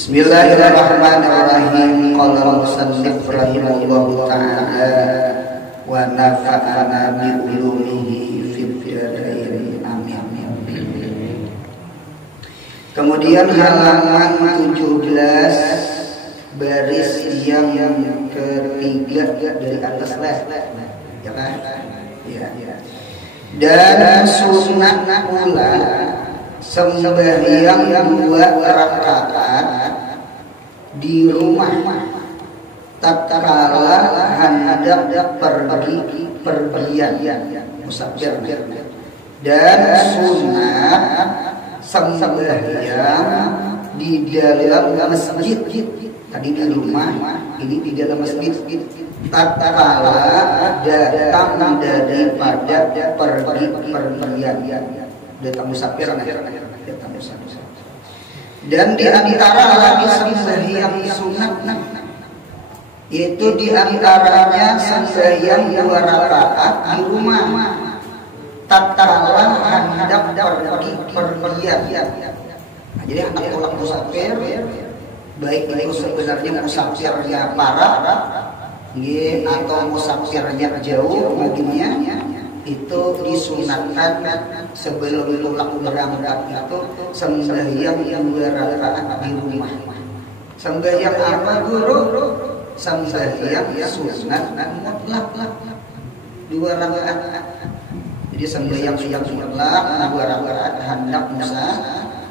Bismillahirrahmanirrahim. Qala musannif rahimahullahu ta'ala wa nafa'ana bi ulumihi fid dharain. Amin. Kemudian halaman 17 baris yang ketiga dari atas lah. Ya kan? Ya. Dan sunnah pula sembahyang 2 rakaat di rumah tatkala hendak pergian musafir, dan sunnah sembahyang di dalam masjid. Tadi di rumah, ini di dalam masjid tatkala datang daripada pergian, datang musafir. Dan di antara lagi sembahyang sunat, itu di antaranya sembahyang 2 rakaat di rumah tatkala hendak pergi pergian. Nah, jadi hendak pulang musafir, baik itu sebenarnya musafirnya parah atau musafirnya jauh baginya, itu disunatkan sebelum pulang berangkat itu sembahyang 2 rakaat di rumah. Sembahyang apa guru? Sembahyang sunat mutlak 2 rakaat. Jadi sembahyang mutlak 2 rakaat hendak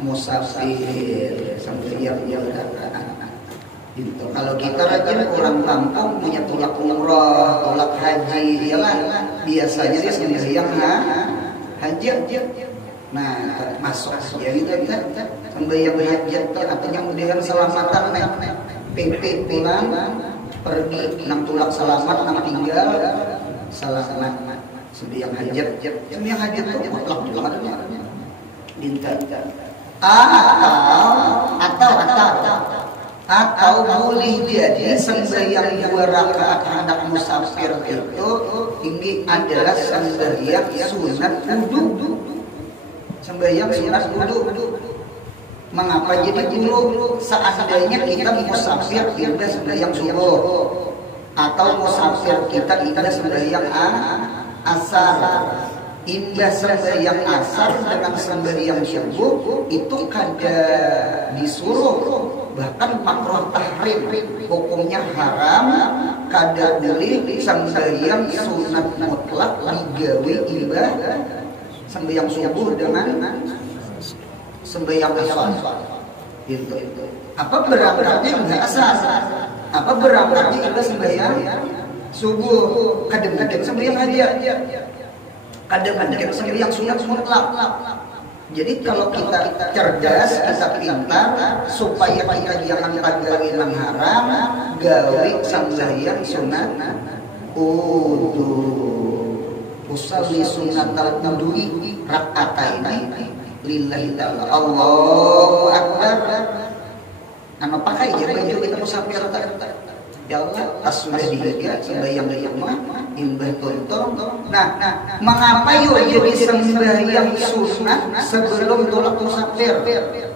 musafir, sembahyang 2 rakaat. Gitu. Kalau kita rajin orang kampung punya tulak umroh, tulak haji, iyalah biasanya dia sembahyang haji. Nah, masuk ya gitu kan. Sembahyang haji artinya mudahan selamatan PP pulang pergi nang tulak selamat, nang tinggal selamat. Sembahyang haji. Sembahyang haji itu mutlak juga adanya. Atau boleh jadi sembahyang 2 rakaat hendak musafir itu ini adalah sembahyang sunat wudu. Sembahyang sunat wudu. Mengapa jadi dulu? Seandainya kita musafir kita sembahyang subuh, atau musafir kita sembahyang asar. Indah sembahyang asar dengan sembahyang subuh itu kada disuruh, bahkan makruh tahrim, hukumnya haram, kada boleh sembahyang sunat mutlak digawe ibadah sembahyang subuh dengan sembahyang asar. Itu. Apa berangkatnya enggak asar? Apa berangkatnya kita sembahyang subuh? Kadang-kadang sembahyang hajat. Kadang-kadang sembahyang sunat mutlak. Jadi kalau kita cerdas, kita pintar, supaya kita jangan gawe nang haram, gawe sembahyang sunat wudu. Usalli sunatal wudu'i rak'ataini lillahi ta'ala. Allahu akbar. Ana pakai je baju kita musafir ya Allah, tasbih dihiga sembahyang di rumah, imbah tonton. Nah, mengapa jadi sembahyang sunat sebelum tulak musafir?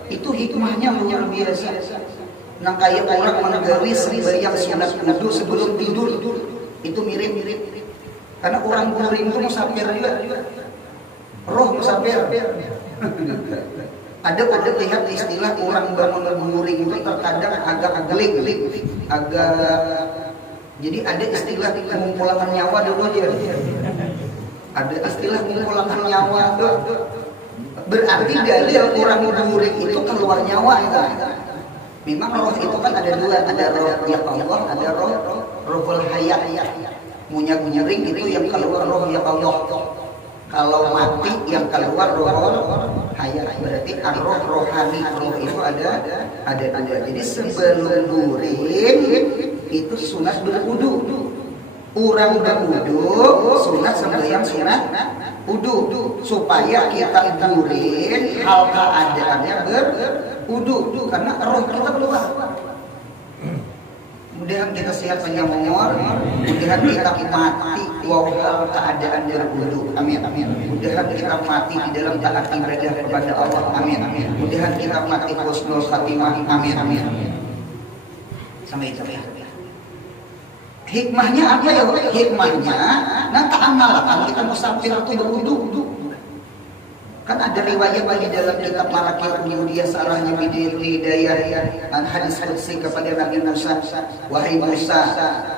Itu hikmahnya luar biasa. Nah, kayak orang menggawe sembahyang sunat wudu sebelum tidur, itu mirip. Karena orang guring itu musafir juga. Roh musafir. Ada lihat istilah orang bangun guring itu terkadang agak gelik, jadi ada istilah mengumpulkan nyawa dulu dia. Ada istilah mengumpulkan nyawa tuh. Berarti dari orang guring itu keluar nyawa itu. Memang roh itu kan ada 2, ada roh ya Allah, ada rohul hayat. Munyak-munyering itu yang keluar roh ya Allah. Kalau mati yang keluar roh hayat, berarti roh rohani, roh itu ada. Jadi sebelum guring itu sunat berwudu. Orang berwudu sunat sembahyang sunat wudu, supaya kita guring hal keadaannya berwudu, karena roh kita keluar. Kemudian kita sehat panjang umur, mudah kita mati walaupun keadaan berwudu. Amin. Mudah kita mati di dalam taat ibadah kepada Allah. Amin. Mudah kita mati husnul khatimah. Amin. Sampai itu ya. Hikmahnya apa ya? Hikmahnya nanti amalkan kita musafir itu berwudu. Kan ada riwayat di dalam kitab Malakil dia sarahnya bidayah hadis qudsi kepada Nabi Musa, wahai Musa,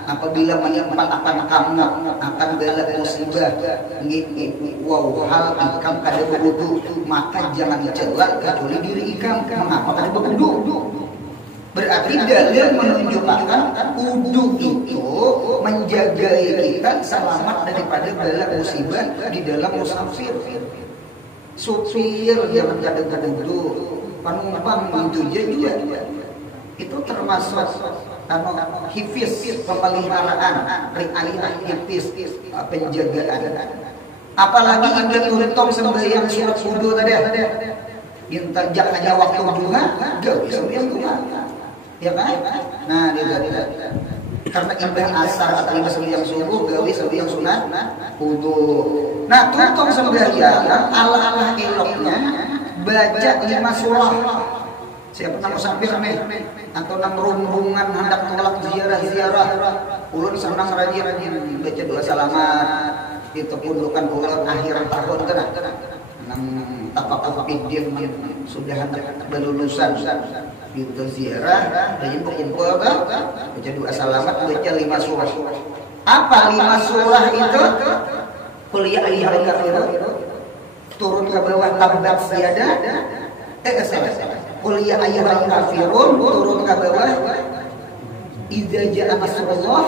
apabila menimpa kamu akan bala musibah wow hal ikam kada berwudu, maka jangan celak kecuali diri ikam. Mengapa kada berwudu? Berarti dalil menunjukkan wudu itu menjaga kita selamat daripada bala musibah di dalam musafir. Supir jangan kadang-kadang wudu, penumpang itu juga itu termasuk hifz, pemeliharaan, riayah hifz, penjagaan. Apalagi anda tuntong sembahyang surat wudu tadi, minta hanya waktu duha, gak bisa sembahyang duha, ya kan? Nah tidak. Karena ibadah asar atau ibadah sembahyang subuh, gawe sembahyang sunat wudu. Nah, tuntong sembahyang ala eloknya baca 5 surah. Siapa nang musafir nih atau nang rombongan hendak tolak ziarah, ulun senang rajin baca doa salamat. Itu pun bukan ulun akhir tahun tenang. Nang tapak-tapak sudah hendak berlulusan. Itu ziarah, dan kumpul kan, baca doa salamat, baca 5 surah. Apa 5 surah itu? Qul ya ayyuhal kafirun, turun ke bawah tabbat yada. Qul ya ayyuhal kafirun, turun ke bawah idza jaa nasrullah,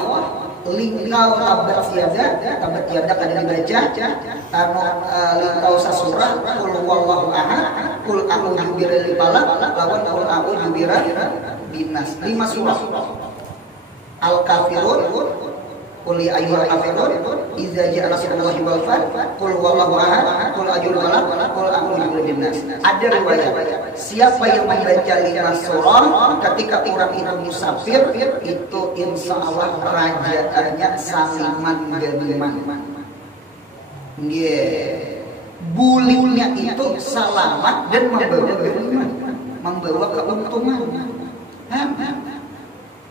lingkau tabbat yada kada dibaca. Lingkau sasurah, qul huwallahu ahad, qul a'udzu birabbil falaq, lawan qul a'udzu birabbin nas. 5 surah. Al-Kafirun, qul ya ayyuhal kafirun, idza jaa nasrullahi wal fath, qul huwallahu ahad, qul a'udzu birabbil falaq, qul a'udzu birabbin nas. Ada riwayat, siapa yang membaca 5 surah ketika orang itu musafir, itu insyaallah kerajaannya saliman ganiman. Bulingnya itu selamat dan membawa ganiman, membawa keuntungan.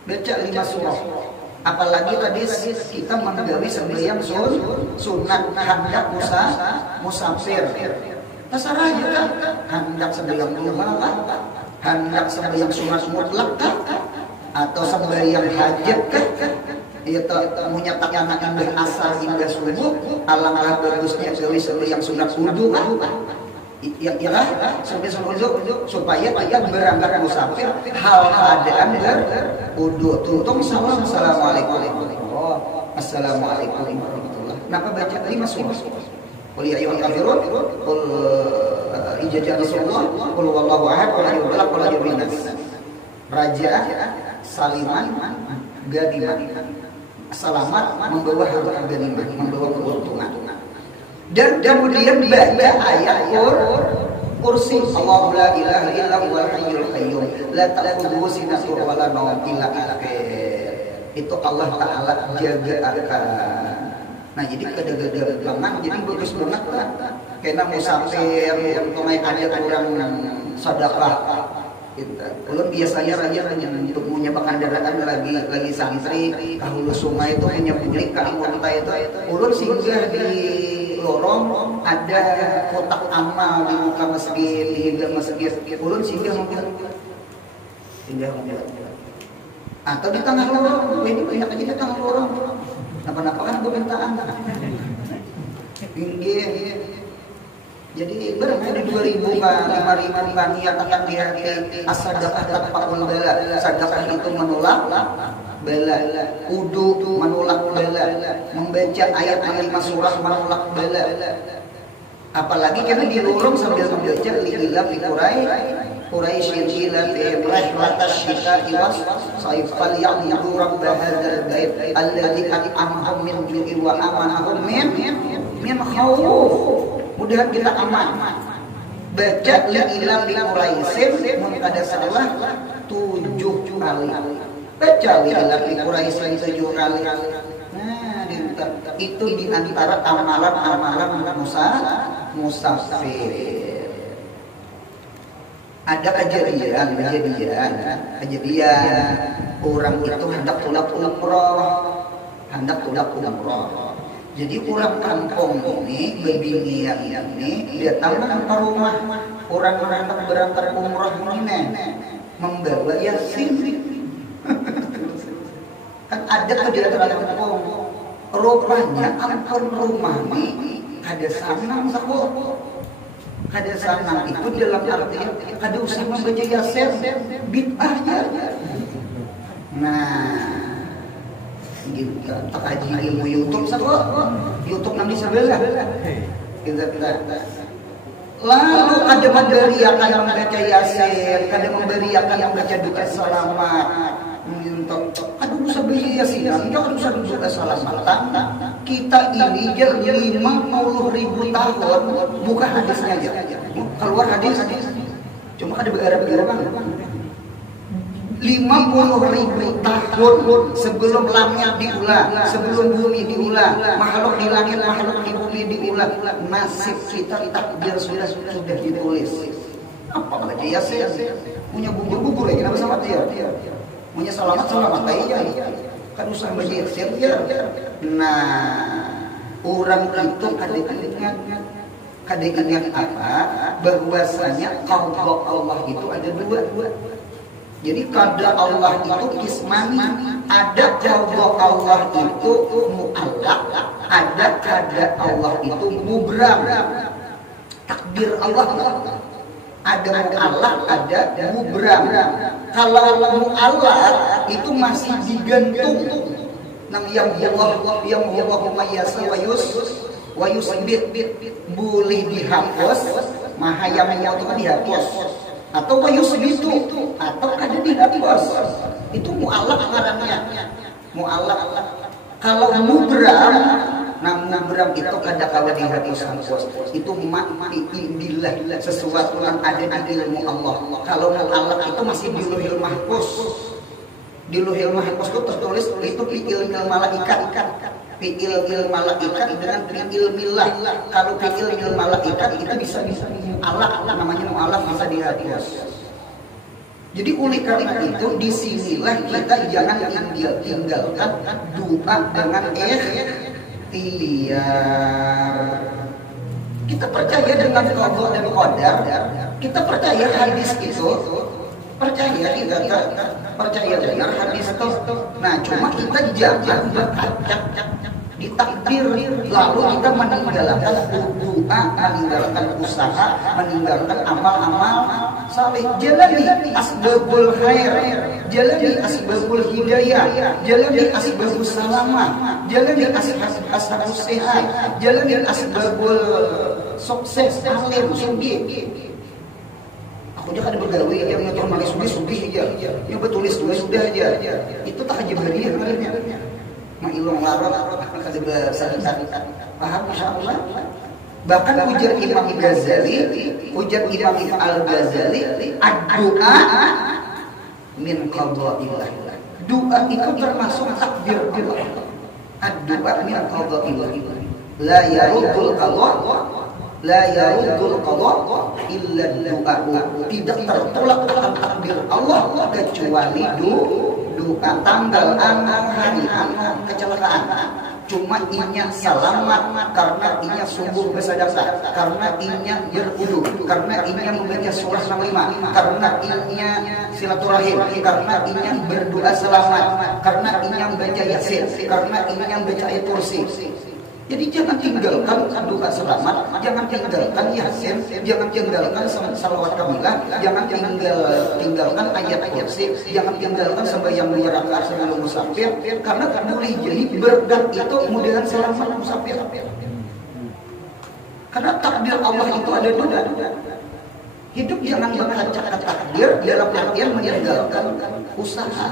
Baca 5 surah. Apalagi tadi kita menggawi sembahyang sunat hendak musafir. Terserah juga hendak sembahyang duha, hendak sembahyang sunat mutlak atau sembahyang hajat itu menyatakan indah asar indah subuh, alangkah bagusnya gawe sembahyang sunat wudu ya sembahyang wudu supaya dia berangkat musafir hal keadaan berwudu. Tuntung salam assalamualaikum warahmatullahi. Kenapa baca 5 surah? Qul ya ayyuhal kafirun, qul idza jaa nasrullah, qul huwallahu ahad, qul a'udzu birabbil falaq, qul a'udzu birabbin nas. Raja saliman ganiman. Selamat membawa harta ganiman, membawa keuntungan. Dan kemudian baca ayat kursi Allahu la ilaha illa huwal hayyul qayyum la ta'khudhuhu sinatun wa la nawm illa itu Allah Ta'ala jaga akan. Nah jadi kada-kada banget, jadi bagus banget lah. Kena musafir yang tunai ada kurang sedekah. Ulun biasanya rajin untuk menyebarkan kendaraan lagi santri kahulu sungai itu hanya beli kota itu. Ulun singgah di lorong ada kotak amal di muka masjid, di hingga masjid. Ulun singgah mobil. Atau di tengah lorong, ini banyak aja di tengah lorong. Napa-napa kan permintaan. Jadi berapa di 2.000 kan, 5.000 kan nyatakan di hati as-sadaqah tanfa'ul bala. Sedekah itu menolak bala, wudu menolak bala, membaca ayat 5 surah menolak bala. Apalagi karena di lorong sambil membaca lilah fi Quraisy ila fi rahmatas syita'i was sayf falyaghdu rabb hadzal bait alladzi at'amahum min ju'i wa amanahum min khauf. Mudah kita aman. Baca la ilaha illa Quraisy mun kada salah 7 kali. kecuali laki Quraisy 7 kali. Nah, itu di antara amalan-amalan musafir. Ada kejadian orang itu hendak pulang umroh. Jadi orang kampung ini bebinian ini datang ke rumah orang-orang yang berangkat umroh ini membawa yasin. Kan ada kegiatan kampung. Rupanya ampun rumah ini kada sanang sako. Kada sanang itu dalam artian kada usah membaca yasin, bid'ahnya. Nah, gitu. Tak kaji ilmu YouTube sako. YouTube nanti sebelah. Kita. Lalu ada memberiakan yang membaca yasin, ada memberiakan yang membaca doa selamat. Aduh bisa beli yasin, jangan bisa doa selamat. Kita ini jadi 50.000 tahun buka hadisnya aja. Keluar hadis. Cuma ada begara-begara bang. 50.000 tahun sebelum langit diulang, sebelum bumi diulang, makhluk di langit, makhluk di bumi diulang, nasib kita takdir sudah ditulis. Apa baca yasin? Punya bubur aja apa sama dia? Punya selamat aja. Kan usah baca yasin ya. Nah, orang itu kada ingat apa? Bahwasanya qada Allah itu ada dua. Jadi qada Allah itu kismani, ada qada Allah itu mu'allaq, ada qada Allah itu mubram. Takdir Allah ada mu'allaq, ada mubram. Kalau mu'allaq itu masih digantung. Yang Allahumma yasa wa yusbit boleh dihapus, maha yang itu kan dihapus. Atau wayusbitu atau kada dihapus. Itu mu'allaq ngarannya. Mu'allaq. Kalau mubram, mubram itu kada kawa dihapus. Itu ma'idillah, sesuatu yang ada di ilmu Allah. Kalau mu'allaq itu masih di lauhil mahfuz. Di lauhil mahfuz itu tertulis itu fi'il malaikat. Fi'il malaikat dengan fi'il millah. Kalau fi'il malaikat itu bisa mu'allaq, namanya mu'allaq, bisa dihapus. Jadi oleh karena itu disinilah kita jangan tinggalkan doa dengan ikhtiar. Kita percaya dengan qada dan qadar. Kita percaya hadis itu. Percaya benar hadis itu. Nah, cuma kita jangan berkaca di takdir, lalu kita meninggalkan doa, meninggalkan usaha, meninggalkan amal-amal saleh. Jalani asbabul khair, jalani asbabul hidayah, jalani asbabul salamah, jalani asbabul sehat, jalani asbabul sukses, alim, sugih. Aku aja kada begawe yang nonton manis sugih aja, yang betulis sudah aja. Itu tak aja beri sebenarnya. Ma'ilung larang kada besar-besar. Paham insyaallah? Bahkan ujar Imam Ghazali, ujar Imam Al-Ghazali, ad-du'a min qada'illah. Doa itu termasuk takdir Allah. Ad-du'a min qada'illah. La yaruddul qada' illa doa. Tidak tertolak akan takdir Allah kecuali doa. Tanggal hari kecelakaan, cuma inya selamat karena inya sungguh bersedekah, karena inya berwudu, karena inya membaca surah 65, karena inya silaturahim, karena inya berdoa selamat, karena inya membaca yasin, karena inya membaca ayat kursi. Jadi jangan tinggalkan doa selamat, jangan tinggalkan yasin, jangan tinggalkan salawat kamilah, jangan tinggalkan ayat kursi, jangan tinggalkan sembahyang 2 rakaat sebelum musafir, karena boleh jadi berkat itu mudahan selamat musafir. Karena takdir Allah itu ada dua. Hidup jangan berkaca takdir dalam artian meninggalkan usaha.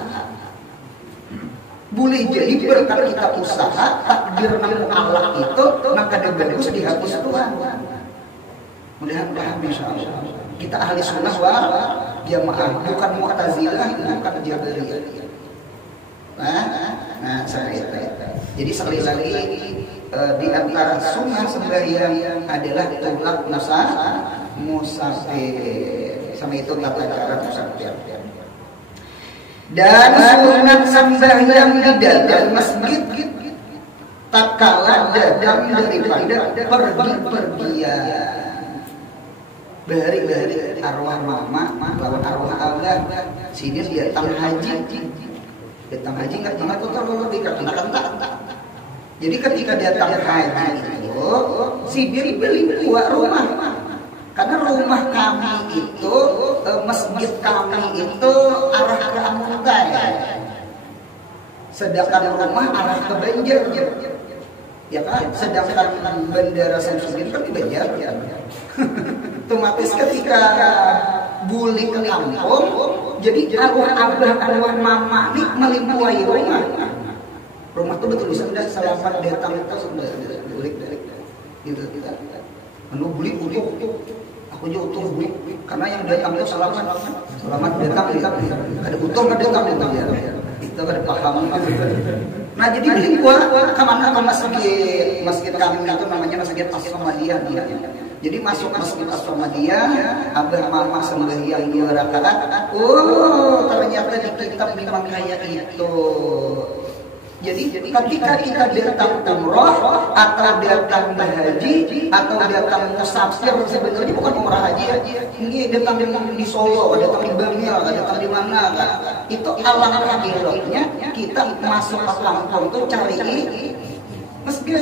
Boleh jadi berkat kita usaha, takdir namu Allah itu maka bagus dihapus Tuhan. Mudah-mudahan insyaallah kita ahli sunnah wal jamaah, bukan mu'tazilah, bukan jabariyah. Nah, seperti itu. Jadi sekali lagi di antara sunnah sembahyang adalah tulak musafir. Sama itu tata cara musafir. Dan sunat sembahyang di dalam masjid tak kalah dalam daripada pergi-pergian. Bari arwah mama lawan arwah abah sini datang haji nggak cuma tuh terlalu dikatakan tak. Jadi ketika datang haji itu si diri beli dua rumah. Karena rumah kami itu, masjid kami itu arah ke Amuntai. Sedangkan rumah arah ke Banjar. Ya kan? Sedangkan Bandara Samsudin kan di Banjar. Ya. Otomatis ketika buli ke kampung, jadi arwah abah, arwah mama ini melimpui rumah. Rumah itu betul sudah selamat datang itu sudah balik gitu. Beli utuh, aku juga utuh beli, karena yang datang itu selamat datang, ada utuh kan datang ya, itu kan paham. Nah jadi beli gua kemana ke masjid kami itu namanya masjid As-Samadiyah dia. Jadi masuk masjid As-Samadiyah, abah mama sembahyang 2 rakaat. Oh ternyata di kitab memang kayak itu. Jadi ketika kita datang umroh atau datang haji atau datang musafir, sebenarnya bukan umrah haji ya. Ini datang di Solo, datang di Bangil, datang di mana kan. Itu alangkah eloknya kita masuk ke kampung tuh cari masjid.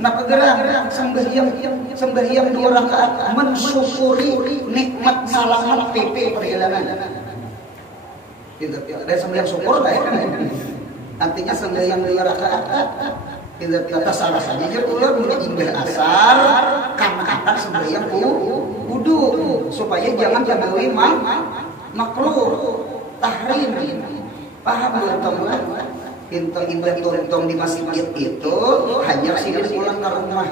Nah gerak sembahyang 2 rakaat mensyukuri nikmat salamat PP perjalanan. Gitu. Dan sembahyang syukur lah ya. Artinya sembahyang 2 rakaat kita salah saja ulah menjadi asar karena akan sembahyang wudu supaya jangan tergawe makruh tahrim. Paham belum lah? Indah tong di masjid itu hanya sini pulang ke rumah.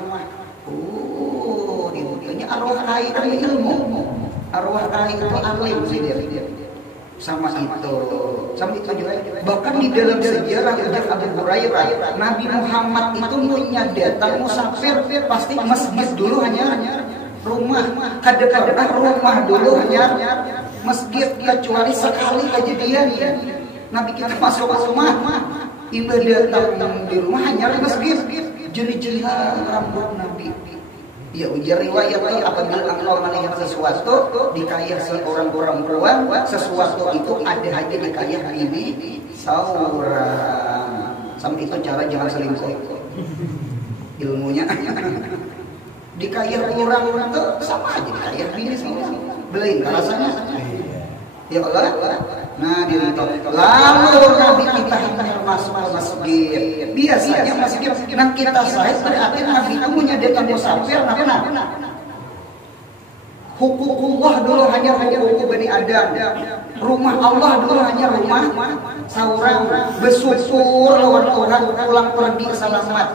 Ini arwah rai ilmu. Arwah rai itu alim sih dia. Sama itu juga. Bahkan di dalam sejarah Abu Hurairah, Nabi Muhammad itu punya datang musafir pasti masjid dulu hanya rumah. Kadang-kadang rumah dulu hanya masjid, kecuali sekali kejadian Nabi kita masuk ke rumah, ibadah datang di rumah hanya masjid. Jeri-jeri rambut Nabi. Ya ujar riwayat apabila engkau melihat sesuatu dikayah orang-orang keluar, sesuatu itu ada aja dikayah ini seorang. Sampai itu cara jangan selingkuh. Ilmunya dikayah orang itu sama aja dikayah bini semua. Belain rasanya. Ya Allah. Nah ditonton. Lalu Nabi kita hendak masuk ke masjid. Biasanya masjid nah kita sahih berarti Nabi itu menyediakan musafir. Nah, hukukullah dulu hanya hukum Bani Adam. Rumah Allah dulu hanya rumah seorang. Bersyukur lawan orang pulang pergi selamat.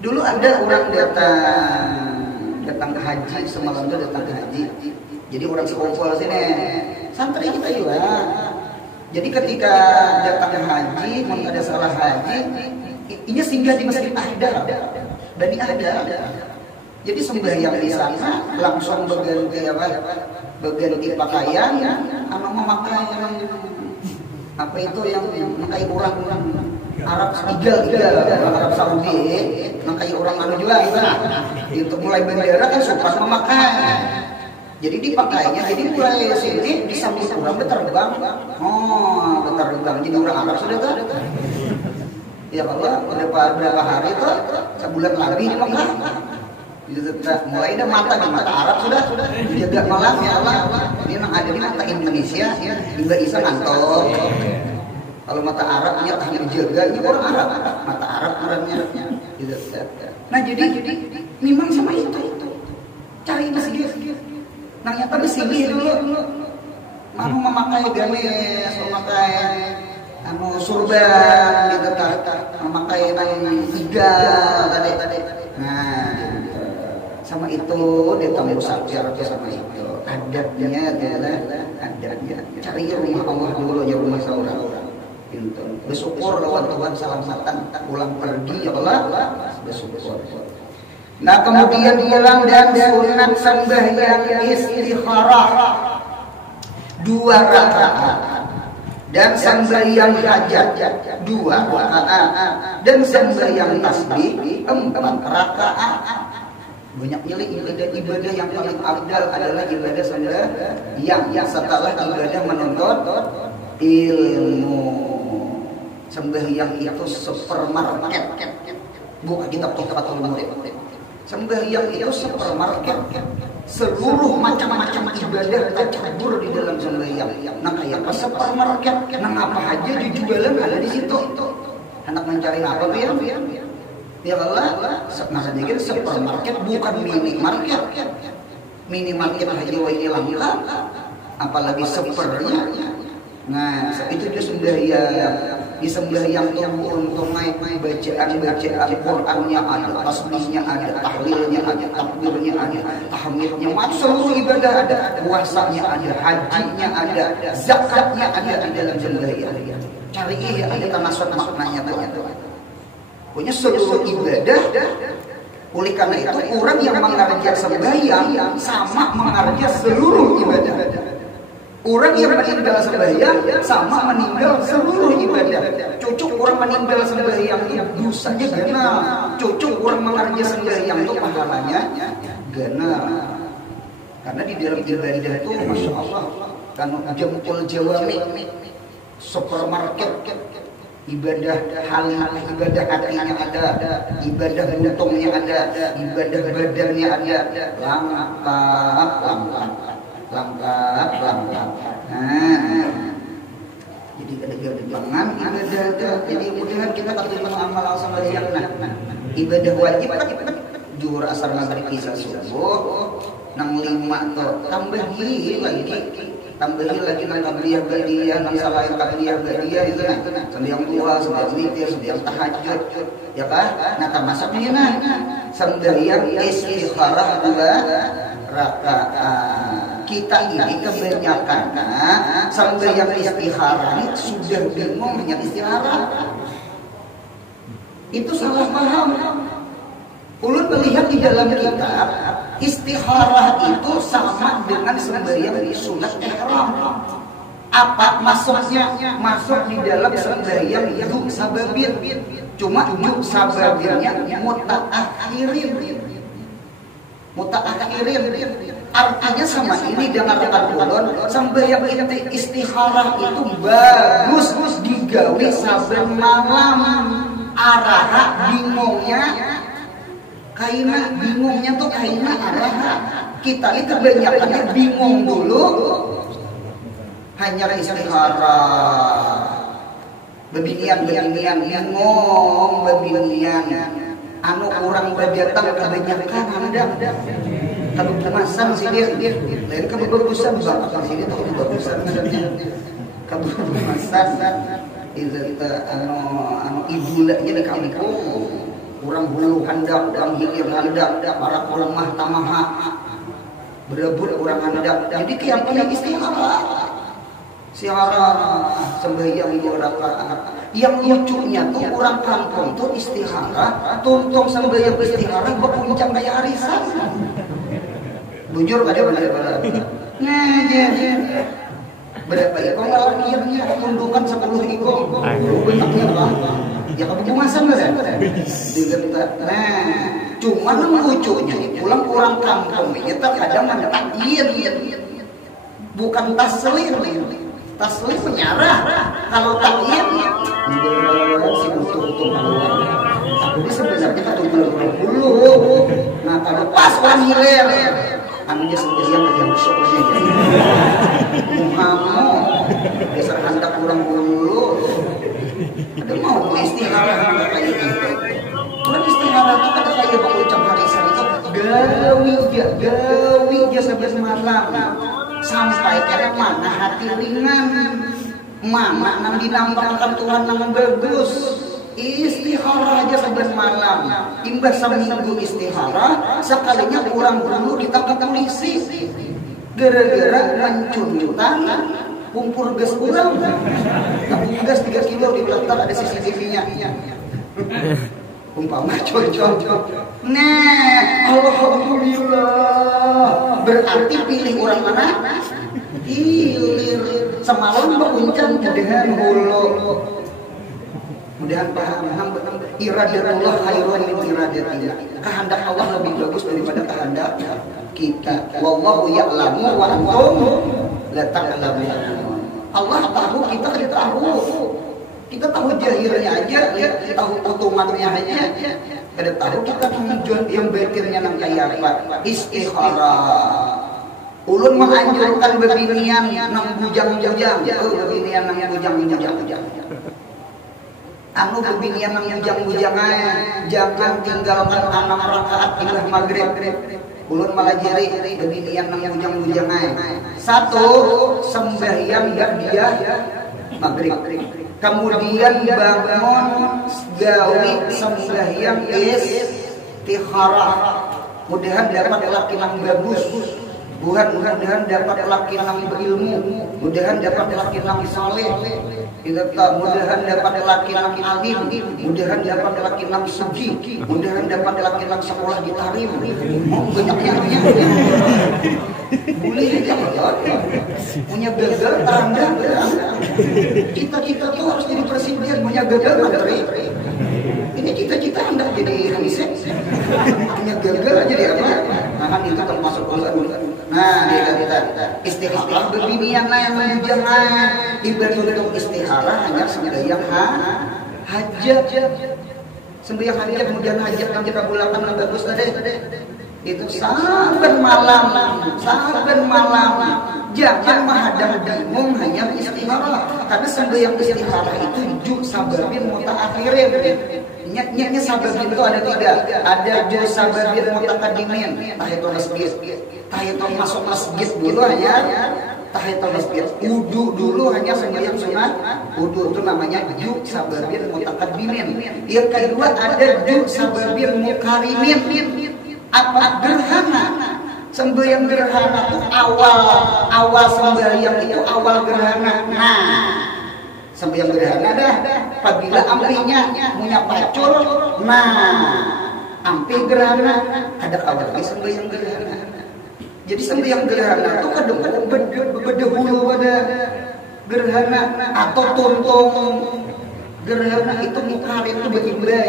Dulu ada orang datang ke haji, semalam itu datang ke haji. Jadi orang sekumpul sini, santri kita juga. Jadi ketika datang haji, mau ada salah haji, ini singgah di Masjid Ahdar, Bani Ahdar. Jadi sembahyang di sana, langsung berganti pakaian, memakai apa itu yang memakai orang Arab tiga Arab Saudi, memakai orang anu juga gitu. Untuk mulai bendera kan suka memakai. Jadi dipakainya, jadi mulai sini di samping orang berterbang. Berterbang. Jadi orang Arab sudah tuh. Ya Allah, berapa hari itu, sebulan lebih di Mekah. Mulai ada mata Arab sudah jaga malam ya Allah. Ini memang ada di mata Indonesia, juga bisa ngantor. Kalau mata Arabnya tahan dijaga, ini orang Arab. Mata Arab orangnya. Nah jadi memang sama itu. Cari masjid. Nah nyata disini dulu mau memakai gamis, memakai surban gitu kan, memakai hijab tadi. Nah sama itu ditambah sakir sama itu. Adabnya adalah adabnya cari rumah Allah dulu ya, rumah saudara. Itu bersyukur lawan Tuhan selamatan pulang pergi ya Allah, bersyukur. Nah kemudian pulang dan sunat sembahyang istikharah 2 rakaat dan sembahyang hajat 2 rakaat dan sembahyang tasbih 4 rakaat. Banyak milih ibadah yang paling afdal adalah ibadah sembahyang yang setelah ibadah menuntut ilmu. Sembahyang itu supermarket, bukan kitab-kitab murid. Sembahyang itu supermarket, seluruh macam-macam ibadah tercampur di dalam sembahyang. Nah kayak apa supermarket, nah apa aja dijualan ada di situ. Anak mencari apa ya? Ya Allah, masa dikit supermarket bukan minimarket. Minimarket aja wa hilang, apalagi supernya. Nah itu dia sembahyang. Di sembahyang itu untuk naik bacaan Qur'annya ada, tasbihnya ada, tahlilnya ada, takbirnya ada, tahmidnya ada, seluruh ibadah ada, puasanya ada, hajinya ada, zakatnya ada di dalam sembahyang. Cari ya ada termasuk maknanya tuh. Punya seluruh ibadah. Oleh karena itu orang yang mengerjakan sembahyang sama mengerjakan seluruh ibadah. Orang yang meninggal sembahyang sama meninggal seluruh ibadah. Cocok orang meninggal sembahyang dosanya genap. Cocok orang mengerjakan sembahyang itu pahalanya genap. Karena di dalam ibadah itu masya Allah kan jempol jawami supermarket ibadah halal, ibadah hatinya ada, ibadah untungnya ada, ibadah badannya ada, lengkap. Nah, jadi ada gerbang ibadah. Jadi mudah-mudahan kita ketemu amal sembahyang. Nah, ibadah wajib kan zuhur asar maghrib isya subuh nang 5 tuh tambahi lagi nang qabliyah nang salahin qabliyah itu nah sembahyang dua, sembahyang witir, sembahyang tahajud ya kan. Nah termasuk ini sembahyang istikharah 2 rakaat. Kita ini kebanyakan sembahyang istikharah sudah bingung dengan istikharah. Itu salah paham. Ulun melihat di dalam kitab istikharah itu sama dengan sembahyang sunat ihram. Apa maksudnya? Masuk di dalam sembahyang yuk sababin. Cuma yuk sababinnya mutaakhirin. Artinya sama ini dengan rekan ulun sembahyang istikharah itu bagus digawe saben malam. Araha bingungnya tuh kaina araha. Kita ini kebanyakannya bingung dulu hanya istikharah. Bebinian bingung anu orang berdatang kebanyakan anda kebebasan sih dia lain kebebasan bapak sini tuh kebebasan kebebasan itu anu ibu lagi di kampung orang bulu hendak orang hilir hendak para orang mah tamaha berebut orang hendak jadi keyakinan istikharah sembahyang 2 rakaat. Yang lucunya tuh orang kampung tuh istikharah tuntung sembahyang istikharah berpuncak kayak arisan. Bujur pada benar-benar berapa ekor akhirnya tundukan 10 ekor bentuknya apa ya kebumasan kan nah cuman lucunya pulang orang kampung ini terkadang mentakdir bukan taslim menyarah kalau takdir si betul-betul tapi sebenarnya kan 70 nah kalau pas orang hilir anunya sendirian aja musuh aja Muhammad dasar hendak kurang dulu ada mau istikharah kayak gitu orang istikharah itu kata kayak mengucap harisan itu gawi dia sampai malam sampai karena mana hati ringan mana nang dinambahkan Tuhan nang bagus Istikharah aja sebentar malam, imbas seminggu istikharah, sekalinya kurang dulu ditangkap polisi, gara-gara mencuncutan kumpul gas kurang, tabung gas 3 kilo di belakang ada CCTV-nya. Umpama cocok. Nah, alhamdulillah. Berarti pilih orang mana? Hilir. Semalam beruncan mudahan hulu. Mudahan paham. Iradatullah khairun min iradatillah. Kehendak Allah lebih bagus daripada kehendak kita. Wallahu ya'lamu wa antum la ta'lamun. Allah tahu, kita tidak tahu. Kita tahu jahilnya aja, tahu potongannya aja. Kada tahu kita tujuan yang batinnya nang kaya apa? Istikharah. Ulun menganjurkan bebinian nang bujang-bujang. Bebinian nang bujang-bujang. Anu bebinian nang bujang-bujang jangan tinggalkan 6 rakaat ilah maghrib. Ulun malajari bebinian nang bujang-bujang. 1 sembahyang dia maghrib. Kemudian bangun gawi sembahyang istikharah. Mudahan dapat laki yang bagus. Mudahan dapat laki yang berilmu. Mudahan dapat laki yang saleh. Mudahan dapat laki yang alim. Mudahan dapat laki yang suci. Mudahan dapat laki yang sekolah di tarim. Banyaknya. Boleh aja punya gagal tanda. Cita-cita tuh harus jadi presiden, punya gagal menteri. Ini cita-cita hendak jadi riset. Punya gagal aja dia apa? Nah, itu termasuk ulun. Nah, kita istikharah bebinian yang jangan ibadah istikharah hanya sembahyang hajat. Sembahyang hajat kemudian hajat yang kita bulakan yang bagus tadi. Itu saben malam. Jangan menghadap bingung hanya istikharah. Karena sembahyang istikharah itu juk sababin mutaakhirin. Nyatnya sababin itu ada 3. Ada juk sababin mutakadimin. Tahiyatul masjid. Tahiyatul masuk masjid dulu hanya tahiyatul masjid. Wudu dulu hanya sembahyang sunat. Wudu itu namanya juk sababin mutakadimin. Yang kedua ada juk sababin mukarimin. Apa gerhana? Sembahyang gerhana itu awal sembahyang itu awal gerhana. Nah, sembahyang gerhana dah. Apabila ampinya punya pacul, ampi gerhana ada awal sembahyang gerhana. Jadi sembahyang gerhana itu bedehulu pada gerhana atau tuntung gerhana itu mukarin itu berimbai.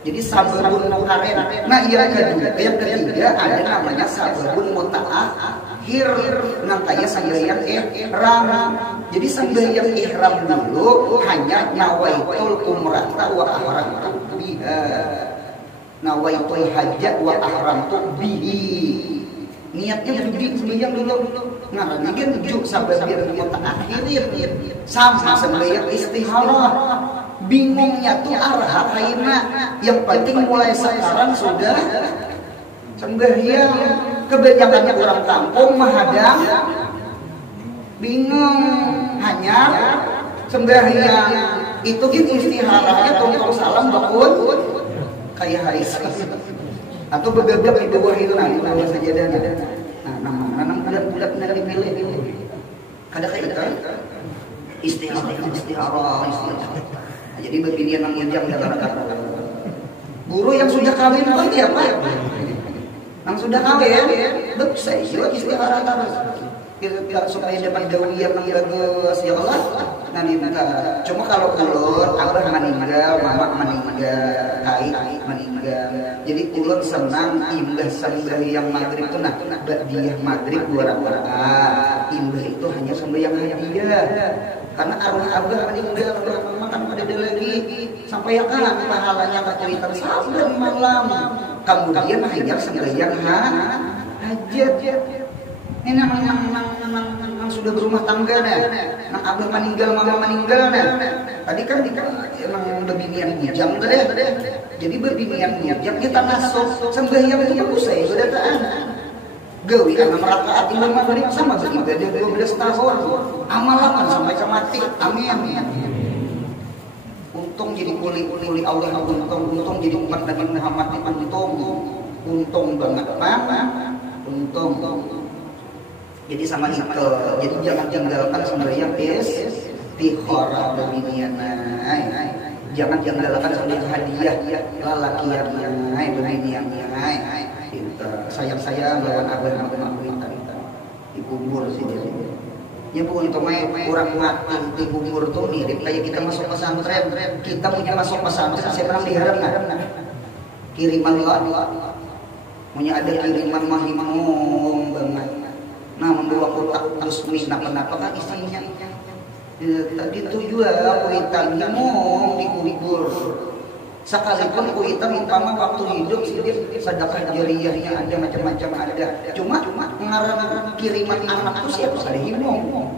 Jadi sababun mukarin. Nah, yang ketiga ada namanya sababun mutaakhir. Nangkanya sembahyang ihram. Jadi sembahyang ihram dulu hanya nawaitul umrah wa ahramtu biha. Nawaitul hajat wa ahramtu bihi. Niatnya sembahyang dulu. Nah, ini kan juk sababun mutaakhir. Sama sembahyang istikharah. Bingungnya tuh arah kaina. Yang penting mulai sekarang sudah sembahyang. Kebanyakan orang kampung menghadap bingung hanya sembahyang. Itu gitu istikharahnya tongkol salam bangun kayak haris atau beberapa di bawah itu nanti bawah sajadahnya. Nah, bulat-bulat nak dipilih. Kada kayak istikharah. Jadi begini yang menjam dalam kata. Guru yang sudah kawin berarti apa? Yang sudah kawin, saya istikharah terus. Kita supaya dapat dawiyah yang bagus ya Allah. Nah minta. Cuma kalau ulun abah meninggal, mama meninggal, kai meninggal. Jadi ulun senang imbah sembahyang maghrib itu dia maghrib 2 rakaat. Imbah itu hanya sembahyang hadiah. Karena arwah abah meninggal, makan pada dia lagi sampai yang kalah pahalanya tak cerita saben malam. Kemudian hanya sembahyang hajat. Ini yang sudah berumah tangga nah abah meninggal, mama meninggal tadi kan emang bebinian bujang tadi. Jadi bebinian bujang kita masuk sembahyang itu usai sudah taan. Gawi 6 rakaat imam maghrib sama beribadah 12 tahun. Amalakan sampai mati. Amin. untung jadi kuli Allah, untung jadi umat Nabi Muhammad, untung banget untung. Jadi sama itu, jadi jangan tinggalkan sembahyang istikhara beginiana. Jangan tinggalkan sembahyang hadiah lalakiannya beginiannya. Sayang lawan abang dikubur sih jadi. Ya bu, itu kurang mati dikubur tuh mirip kayak kita masuk pesantren. Kita punya masuk pesantren, saya pernah diharap kiriman lah. Punya ada kiriman mahimum banget. Nah, membawa kotak resmi kenapa kan isinya. Tadi itu juga kuitan ngomong dikubur. Sekalipun kuitan umpama waktu hidup sedikit sedekah jariyahnya ada macam-macam ada. Cuma ngarang kiriman anak itu siapa ada ngomong.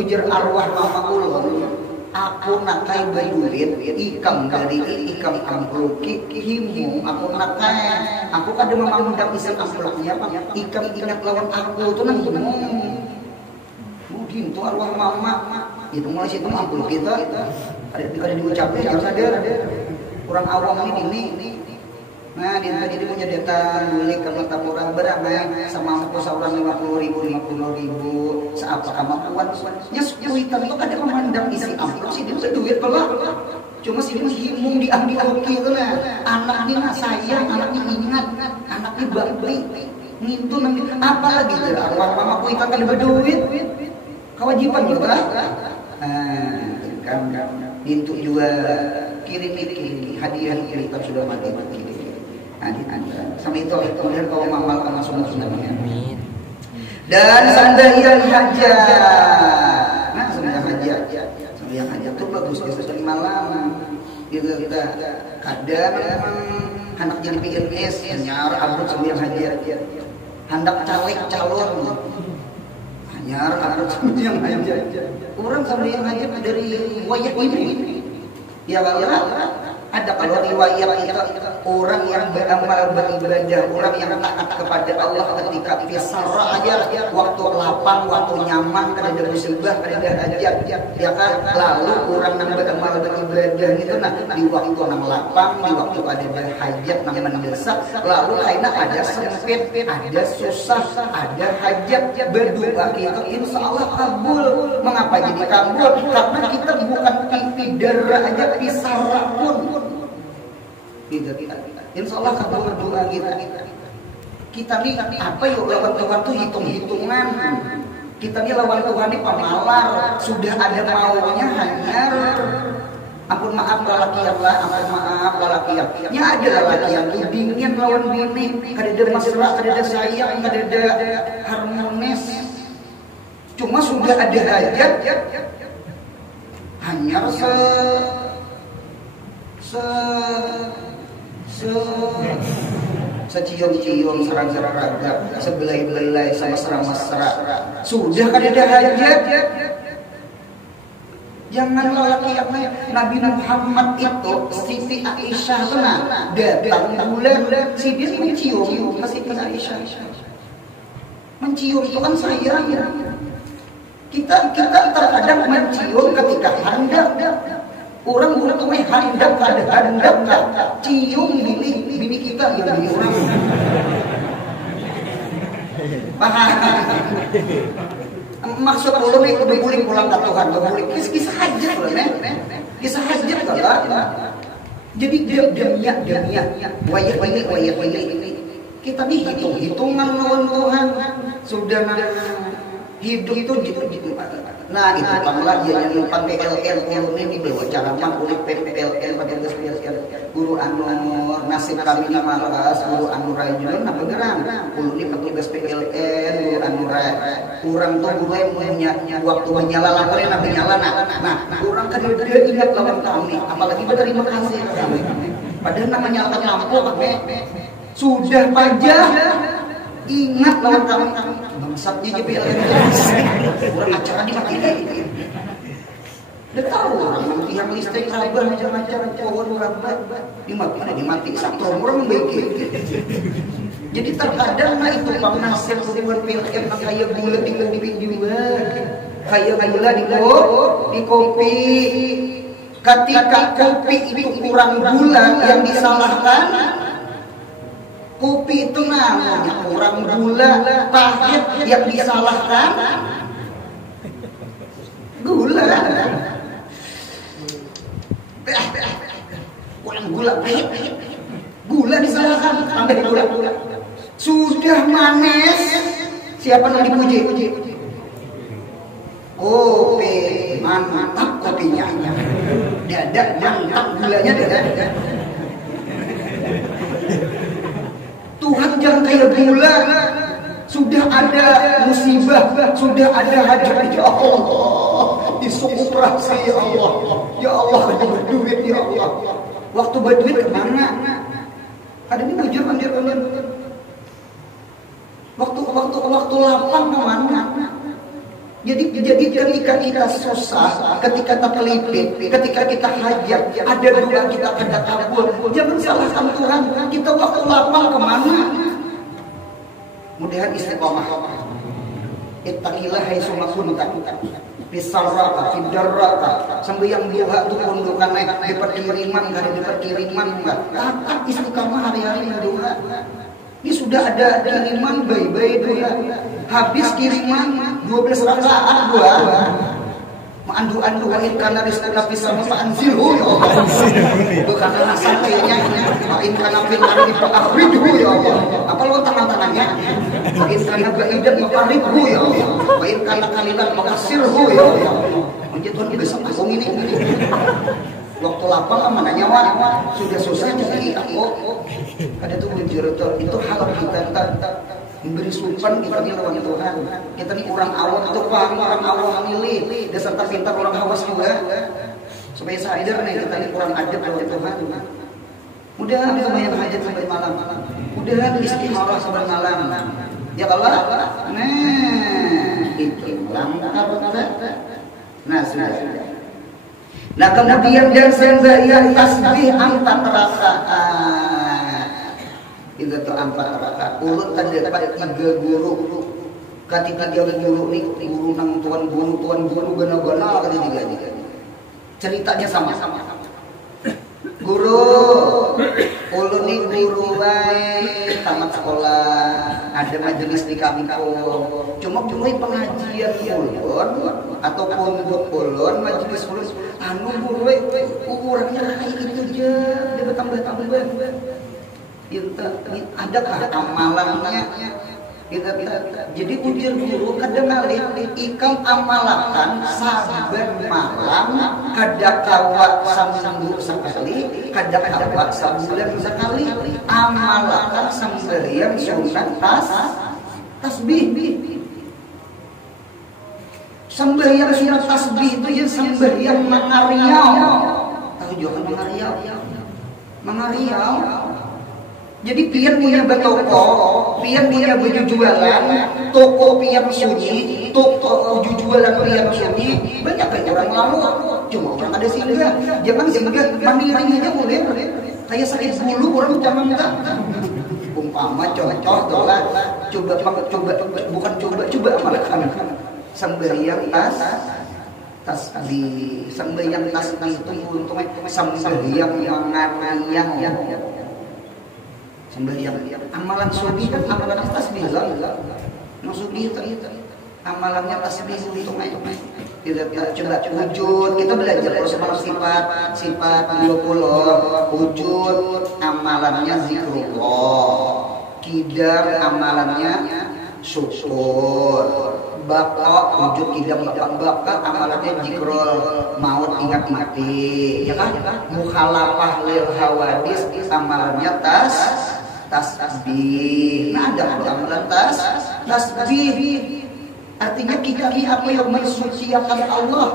Ujar arwah mama ulun. Aku nakai baduit ikam dari ikam ampluk himu aku nakai aku kada memandang isi ampluknya ikam ingat lawan aku tuh nang mungkin tuh arwah mama itu mulai situ ampluk kita ada diucapin yang sadar kurang awam ini. Nah dia tadi punya data beli kalau tapora berapa sama aku seorang 50.000 seapa kemampuan nya kuitan itu kadang memandang isi amplop sih dia duit pelak cuma sih himung diambil gitu lah anaknya nggak sayang anaknya ingat anaknya bakti ngintu nanti apa lagi tuh mama kuitan kan berduit kewajiban juga kan itu juga kirim hadiah kita sudah mati sama itu kemudian kau mengamalkan sunnah-sunnahnya. Dan sembahyang hajat. Nah, sembahyang hajat itu bagus di malam. Kita kadang anak jadi PNS nyar abut sembahyang hajat. Hendak caleg calon nyar abut sembahyang hajat. Orang sembahyang hajat dari wayah ini. Ya kalau ada kalau riwayat itu orang yang beramal beribadah, orang yang taat kepada Allah ketika fisara aja, waktu lapang, waktu nyaman, kada ada musibah, kada ada hajat, ya kan? Lalu orang yang beramal beribadah itu nah di waktu nang lapang, di waktu ada hajat nang mendesak, lalu kayaknya ada sempit, ada susah, ada hajat, berdoa kita insya Allah kabul. Mengapa jadi kabul? Karena kita bukan pidar aja fisara pun. Insya Allah kabul berdoa kita nih apa yuk lawan Tuhan tuh hitung-hitungan kita nih lawan Tuhan nih pemalar sudah ada maunya hanyar ampun maaf lalaki ya ada lalaki yang dingin lawan bini kada ada mesra kada ada sayang kada ada harmonis cuma sudah ada hajat hanyar secium-cium serang-serang raga sebelai-belai sama serang-mesra sudah kan ada hajat jangan lelaki yang Nabi Muhammad itu Siti Aisyah tuh datang bulan si dia mencium Siti Aisyah mencium itu kan sayang kita terkadang mencium ketika hendak orang tuh hendak cium bini kita yang bini orang paham maksud ulun itu bebuling pulang ke Tuhan bebuling kisah hajat kisah hajat jadi diamnya wayat kita nih hitungan lawan Tuhan sudah hidup itu gitu. Nah itu panglah dia yang numpang PLN ini bawa cara mampulik PLN pada PLN guru Anur nasib kami di Malas guru Anur Rajun nah beneran guru ini petugas PLN guru Anur kurang tuh guru yang punya waktu menyala lampunya nabi nyala nah kurang kan dia ingat lawan kami apalagi berterima kasih kami padahal namanya lampu sudah pajak ingat lawan kami bangsatnya PLN orang acara dimatiin udah tahu orang yang listrik rabah macam-macam pohon rabah dimati satu orang membaiki jadi terkadang nah itu pengasih hubungan PLN kayak gula di kopi juga kayak gula di kopi Ketika kopi itu kurang gula yang disalahkan, kopi itu namanya kurang gula, pahit yang disalahkan, gula. Kurang gula, pahit, gula disalahkan, tambah gula. Sudah manis, siapa yang dipuji? Kopi mantap kopinya, dada mantap gulanya dada. Tuhan jangan kayak gula. Sudah ada musibah, sudah ada hajat, ya Allah, disukurasi ya Allah, ya Allah, ada berduit ya Allah. Waktu berduit kemana? Ada ini bujur mandir. Waktu lapang kemana? Jadi ketika kita susah, ketika kita pelipit, ketika kita hajat, ada doa kita kada kabul, jangan salahkan Tuhan. Kita waktu lapang kemana? Mudahan istiqomah. Ittaqillah haitsu ma kunta. Bisarraka fidarraka. Sembayang duha tu pundukan di perkiriman, kada di perkiriman enggak. Tatap istiqomah hari-hari doa. Ini sudah ada kiriman bayi-bayi doa. Habis kiriman 12 rakaat doa. Andu-andu wa in kana rizqaka fis sama fa anzilhu ya Allah. Bukan alasan kayaknya wa in kana fil ardi fa akhrijhu ya Allah. Apa lo tangan-tangannya? Wa in kana ba'idan maqaribhu ya Allah. Wa in kana qalilan maqasirhu ya Allah. Jadi Tuhan bisa ngomong ini. Waktu lapang mana nyawa sudah susah jadi aku. Ada tuh bujur itu hal kita memberi sumpah kita ini lawan Tuhan. Kita ini orang awam itu paham, orang awam milih dasar pintar orang hawas juga. Supaya sadar nih kita ini kurang adab lawan Tuhan. Mudah-mudahan lumayan hajat sampai malam. Mudah-mudahan istikharah sampai malam. Ya Allah. Nah, itu langkah. Nah kemudian dan sembahyang tasbih 4 rakaat. Itu tuh 4 rakaat. Ulun tadi dapat 3 guru. Ketika 3 guru nih, guru nang tuan guru gana-gana kali 3. Ceritanya sama-sama. Guru, ulun nih guru baik, tamat sekolah, ada majelis di kampung. Cuma pengajian ulun atau pondok ulun, majelis ulun, guru ukurannya kayak gitu aja, dia bertambah-tambah. Adakah amalannya? Jadi ujar guru kadang kali ikam amalakan sabar malam kada kawa seminggu sekali, kada kawa sebulan sekali, amalakan sembahyang sunat tasbih. Sembahyang sunat tasbih itu ya sembahyang mengariau. Tahu juga mengariau. Jadi pian punya bertoko, pian punya baju jualan, toko pian sunyi, toko baju jualan pian sunyi, banyak kan orang lalu. Cuma orang ada singgah, jangan singgah mandiri aja boleh. Kayak sakit bulu orang jangan enggak. Umpama contoh doa, coba amalkan. Sembahyang tasbih, sembahyang tasbih itu untungnya sembahyang yang sembahyang. Amalan sunnah kan amalan tasbih lah. Maksudnya itu amalannya tasbih itu kita coba wujud, kita belajar proses sifat 20 wujud amalannya zikrullah, kidam amalannya syukur, baka wujud kidam baka amalannya zikrul, maut ingat mati, ya kan? Mukhalafah lil hawadis amalannya tasbih. Nah ada amalan tasbih. Artinya kita apa yang mensucikan Allah.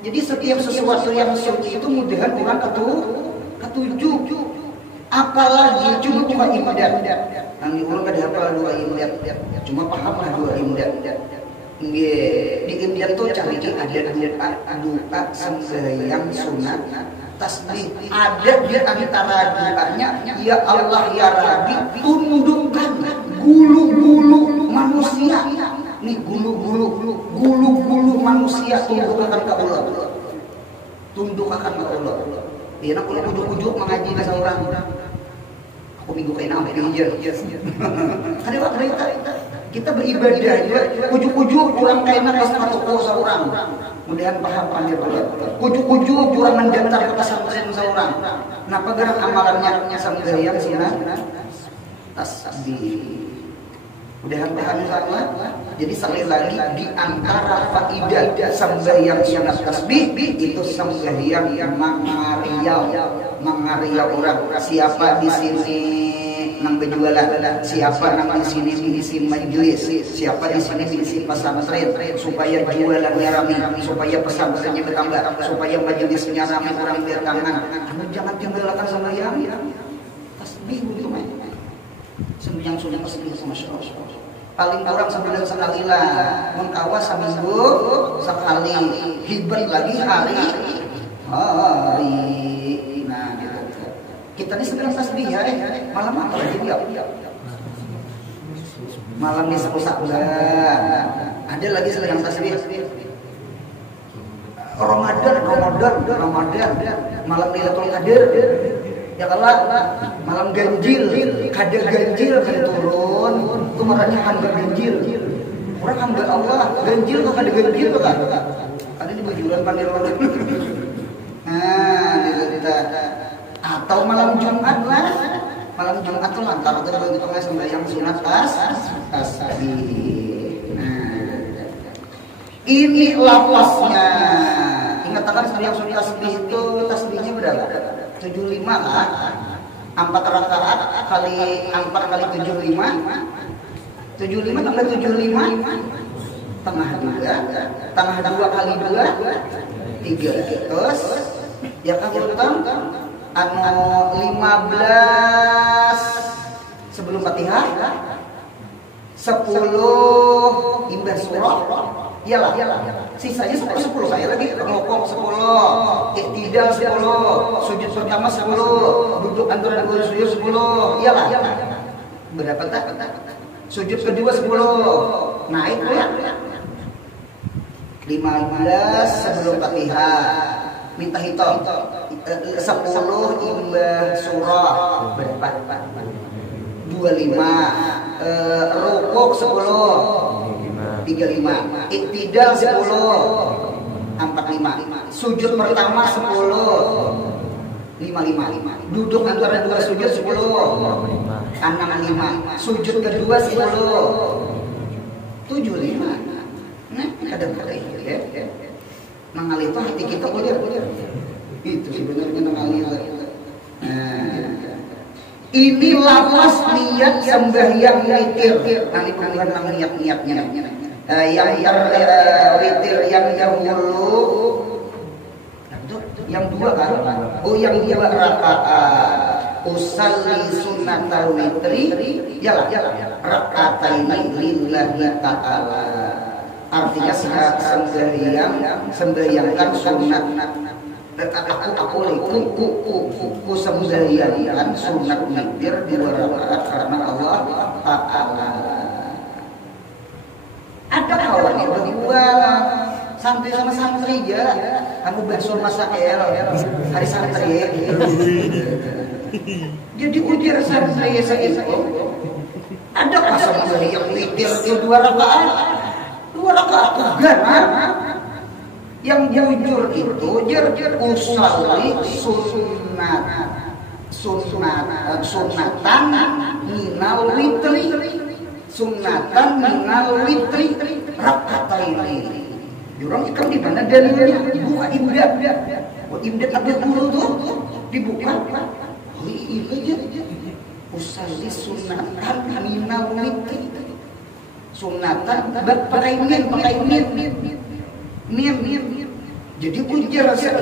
Jadi setiap sesuatu yang suci itu mudahan orang ketujuh. Apalagi cuma ibadat. Nanti orang kada hafal 2 ibadat. Cuma pahamlah 2 ibadat. Di ibadat itu cari ada doa sembahyang sunat tasbih. Ada di antara doanya, ya Allah ya Rabbi, tundukkan gulu-gulu manusia. Nih gulu-gulu manusia tundukkan ke Allah. tunduk akan Allah. Dia nak kalau ujuk-ujuk mengaji bahasa orang. Aku minggu kena ambil dia. Ada waktu kita beribadah juga, ujuk-ujuk kurang kena pas satu seorang. Kemudian paham panggil Allah. Ujuk-ujuk kurang mendaftar ke pesantren seorang. Napa gerak amalannya sembahyang sunat tasbih. Udah paham sama? Jadi sekali lagi di antara faidah sembahyang sunat tasbih itu sembahyang yang mengariau orang. Siapa di sini nang berjualan, siapa nang di sini diisi majelis, siapa di sini diisi pesantren supaya jualannya ramai, supaya pesantrennya bertambah, supaya majelisnya ramai orang bertangan. Jangan tinggalkan sembahyang tasbih itu main. Sembahyang sunat tasbih sama Allah. Paling kurang sebulan sekali lah, mengkawas seminggu sekali, hibat lagi hari. Nah gitu. Kita ini sedang tasbih ya, malam apa lagi dia? Malam di 10 Sa'ban. Ada lagi sedang tasbih. Ramadan, malam Lailatul Qadar. Ya kalah, malam ganjil, kader ganjil kan turun. Itu marahnya hamba ganjil. Orang hamba Allah, ganjil kok kader ganjil kan? Ada di bujuran pandir orang. Nah, kita atau malam Jumat lah. Malam Jumat tuh lantar itu kalau kita sembahyang sunat tasbih. Nah, ini lafaznya. Ingatkan sembahyang sunat tasbih itu tasbihnya berapa? 75 kan? 4 rakaat kali 4 kali 75. 75 tambah 75 tengah 2 kali 2 3. Terus ya kamu anu 15 sebelum Fatihah, 10 imbas surah. Iyalah. Sisanya 10 saya lagi ngokok 10, iktidal 10, sujud pertama 10, duduk antara dua sujud 10. Iyalah. Berapa tak? Sujud kedua 10. Naik ya. 15 sebelum Fatihah. Minta hitung 10 imbah surah berapa? 25. Rukuk 10 35. Iktidal 10 45. Sujud pertama 10 55. Duduk antara dua sujud 10 65. Sujud kedua 10 75. Nah, kadang-kadang ya. Mengalir itu hati kita boleh. Itu sebenarnya mengalir. Ini lafaz niat sembahyang witir. Nanti bukan niat-niatnya. Yang witir yang dahulu. Yang dua kan? Oh yang 2 rakaat. Usalli sunnatal witri. Yalah. Rakataini lillahi ta'ala. Artinya sembahyangkan sunat. Aku sembahyangkan sunat witir 2 rakaat karena Allah Ta'ala. Ada kawan yang berdua santri sama santri ya. Kamu bakso masak hari santri. Jadi ujar santri saya itu. Ada pasal yang witir 2 rakaat. 2 rakaat enggak. Yang jujur itu usalli sunatan minal witri. Sunatan minal witri rakataini. Jurang ikan di mana dalilnya? Dibuka imdad. Imdad ada guru tuh dibuka. Oh iya. Usalli sunatan minal witri. Sunatan pakai min. Jadi ujar aku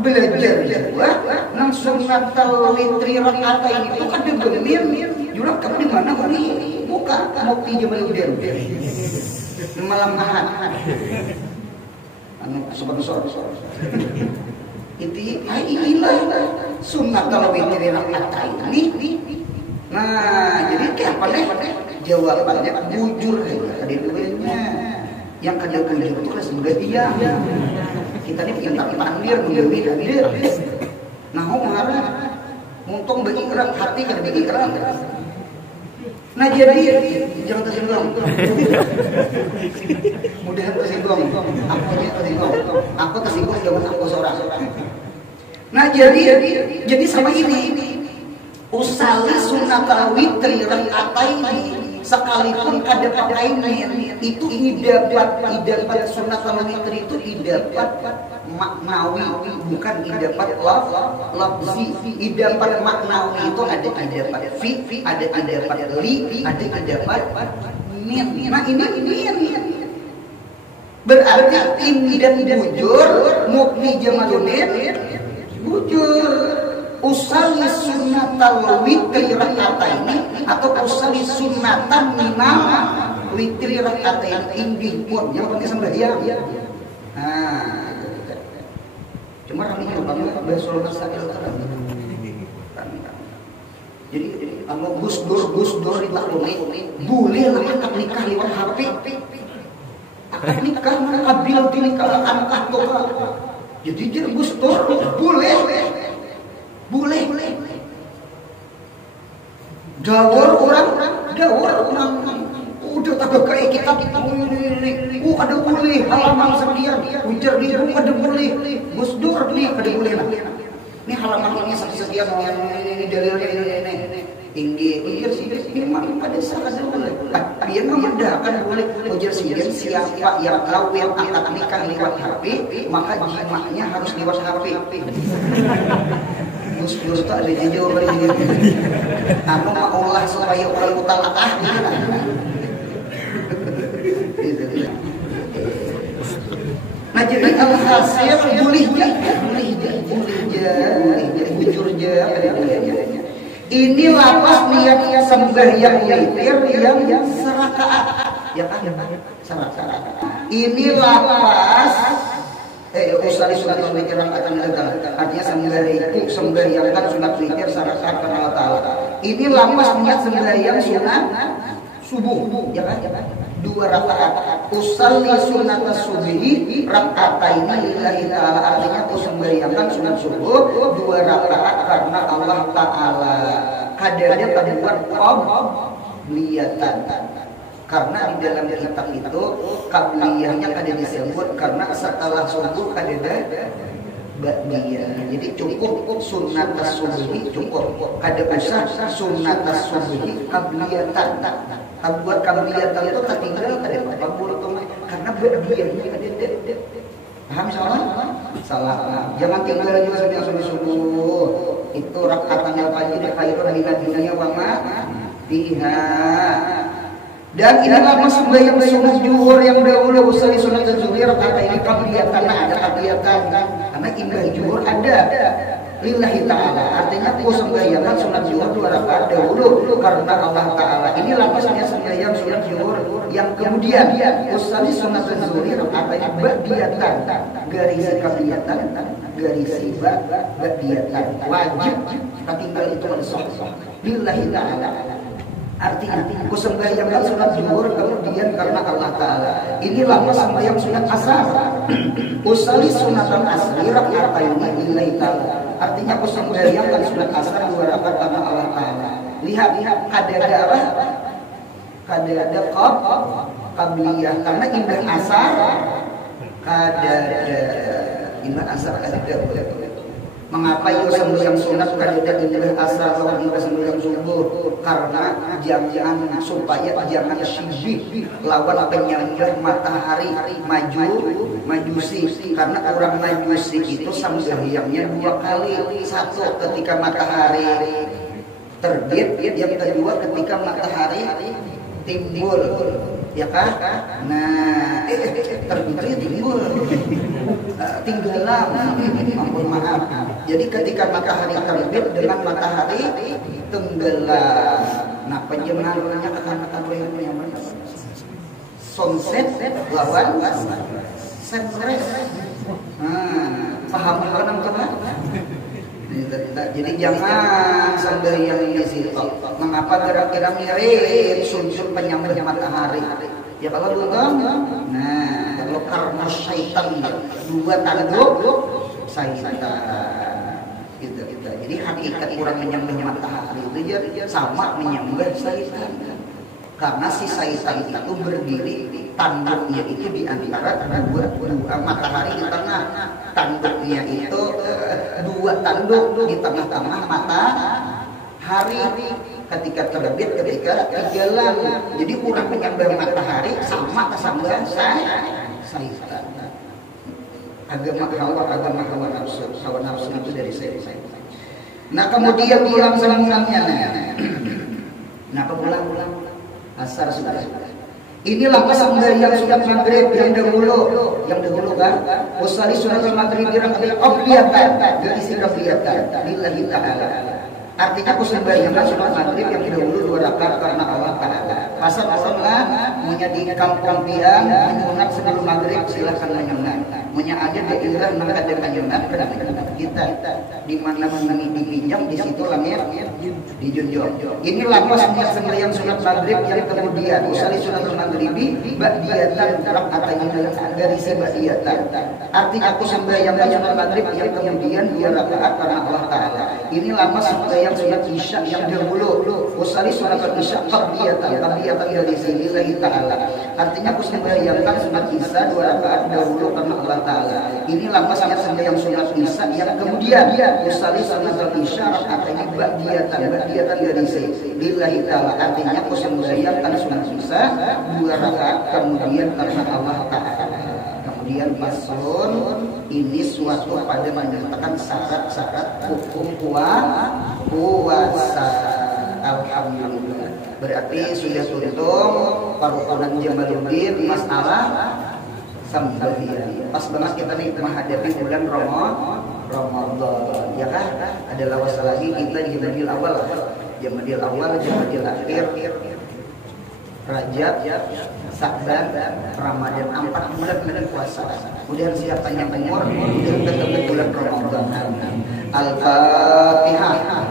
belajar juga nang sunnatal witri rakaatain itu kan bener. Jurang kamu di mana hari? Buka mau pinjam udah. Malam Ahad. Anu sobat. Itu ilah sunnatal witri rakaatain ini. Nah, jadi apa deh? Jawabannya bujur tadi duanya. Yang kada bujur itu kelas sembahyang. Kita ini bikin takdir menjadi hadir. Nah, marah. Untung berikrar hati kada berikrar. Nah jadi jangan tersinggung. Mudah tersinggung. Aku aja tersinggung. Aku tersinggung jangan aku seorang. Nah jadi sama ini. Usali sunnah witri rakataini sekalipun kada pakai itu idapat sunnah witri itu idapat maknawi bukan idapat lafzi. Idapat maknawi itu ada idapat fi, ada idapat li, ada idapat min. Nah ini berarti in dan bujur mukni jamalunin bujur. Usali sunnatal witri rakataini atau usali sunnatan minal witri rakataini inggih pun yang penting sembahyang. Nah, cuma ramai banget besok masalah kan. Jadi kalau gus dur dilakukan boleh lah akad nikah lewat HP. Akad nikah mana kabil nikah anak tuh. Jadi dia gus dur boleh. Dawar orang udah tak kayak kita ada boleh halaman sekian ujar di rumah ada boleh Gus Dur nih ada boleh lah ini halaman ini sekian ini dalilnya ini tinggi ujar sih memang ada salah boleh dia memang kan boleh ujar sih siapa yang tahu yang akad nikah lewat HP maka jimaknya harus lewat HP. Gus tak ada jauh dari ini. Aku mau olah supaya orang utang Nah jadi alhasil boleh bujur ini lapas niat sembahyang witir yang serakaat. Ya kan? Serakaat. Ini lapas usali sunat witir akan datang. Artinya sembahyang kan sunat witir syarat karena Allah Taala. Ini lapas niat sembahyang sunat subuh, ya kan? 2 rakaat. Usali sunat subuhi rakataini lillahi taala. Artinya aku sembahyangkan sunat subuh 2 rakaat karena Allah Taala. Kadarnya pada buat qabliyatan. Karena di dalam kitab itu qabliyahnya kada disebut karena setelah subuh kada ada ba'diyah. Jadi cukup sunat subuhi cukup. Kada usah sunat subuhi qabliyatan. Buat qabliyatan itu tertinggal kada apa-apa karena ba'diyahnya kada ada. Paham salah? Jangan tinggal juga sampai subuh. Itu rakaatan al-fajr khairun minad dunya wa ma fiha. Dan inilah sembahyang sunat zuhur yang dahulu usali sunat zuhur kata ini qabliyatan ada qabliyatan karena indah zuhur ada lillahi taala artinya aku sembahyangkan sunat zuhur 2 rakaat dahulu karena Allah Taala. Ini lapasnya sembahyang sunat zuhur yang kemudian usali sunat zuhur artinya ba'diyatan garis qabliyatan garis ba'diyatan wajib tinggal itu sah lillahi taala. Artinya aku sembahyangkan sunat zuhur kemudian karena Allah Taala. Inilah sembahyang sunat asar. Usali sunatan asri rakataini lillahi taala. Artinya aku sembahyangkan sunat asar 2 rakaat karena Allah Taala. Lihat kada ada apa? Kada ada qabliyah karena indah asar kada ada indah asar kada ada. Mengapa itu sembahyang sunat kada indah asar lawan indah sembahyang subuh? Karena jangan supaya jangan syibih lawan penyembah matahari majusi. Karena orang majusi itu sembahyangnya 2 kali. Satu ketika matahari terbit, yang kedua ketika matahari timbul. Ya kan? Nah, terbitnya timbul. Tinggalan. Ampun maaf. Jadi ketika matahari terbit dengan matahari tenggelam. Nah, penjemarannya kata-kata yang mana? Sunset lawan sunrise. Paham teman-teman? Jadi jangan sembahyang di situ. Mengapa kira-kira mirip sujud penyembah matahari? Ya kalau belum, nah kalau karena syaitan 2 tanduk syaitan gitu. Jadi hakikat orang menyembah matahari itu sama menyembah syaitan. Karena si syaitan itu berdiri tanduknya itu di antara dua matahari di tengah, tanduknya itu 2 tanduk di tengah-tengah matahari ketika terbit ketika tenggelam. Jadi kurang menyembah matahari sama syaitan. Agama hawa nafsu itu dari syaitan. Nah kemudian pulang semuanya. Kenapa pulang? Asar sudah. Inilah sembahyang sunat maghrib yang dahulu kan. Usali sunat maghrib rakaat afliyatan dari sirafiyatan lillahi ta'ala. Artinya sembahyang sunat maghrib yang dahulu 2 rakaat karena Allah Ta'ala. Pasal Allah punya di kampung pian menyunat sebelum maghrib silakan menyunat. Punya aja daerah mengadakan menyunat kita di mana dipinjam di situ langit dijunjung. Ini lapasnya sembahyang sunat maghrib yang kemudian usali sunat maghribi ba'diyatan rakaatain dari ba'diyatan. Artinya aku sembahyang sunat maghrib yang kemudian 2 rakaat karena Allah Ta'ala. Ini lapas sembahyang sunat isya yang dahulu usali sunat isya qabliyatan dari sinillahi ta'ala. Artinya aku sembahyangkan sunat isya 2 rakaat dahulu karena Allah Ta'ala. Ini lapas sembahyang sunat isya yang kemudian usali sunat isya rakaatain ba'diyatan dari sinillahi ta'ala. Artinya aku sembahyangkan sunat isya 2 rakaat kemudian karena Allah Ta'ala. Kemudian paslon ini suatu pada menyatakan syarat-syarat hukum puasa. Alhamdulillah. Berarti sudah tuntung parukunan Jamaluddin masalah sembahyang. Pas banget kita nih menghadapi bulan Ramadan, ya kan? Adalah wasalagi kita di Jamadil awal, Jamadil akhir, Rajab, Sya'ban, Ramadan, 4 bulan puasa. Kemudian siapkan yang umur, kemudian ketemu bulan Ramadan. Al-Fatihah.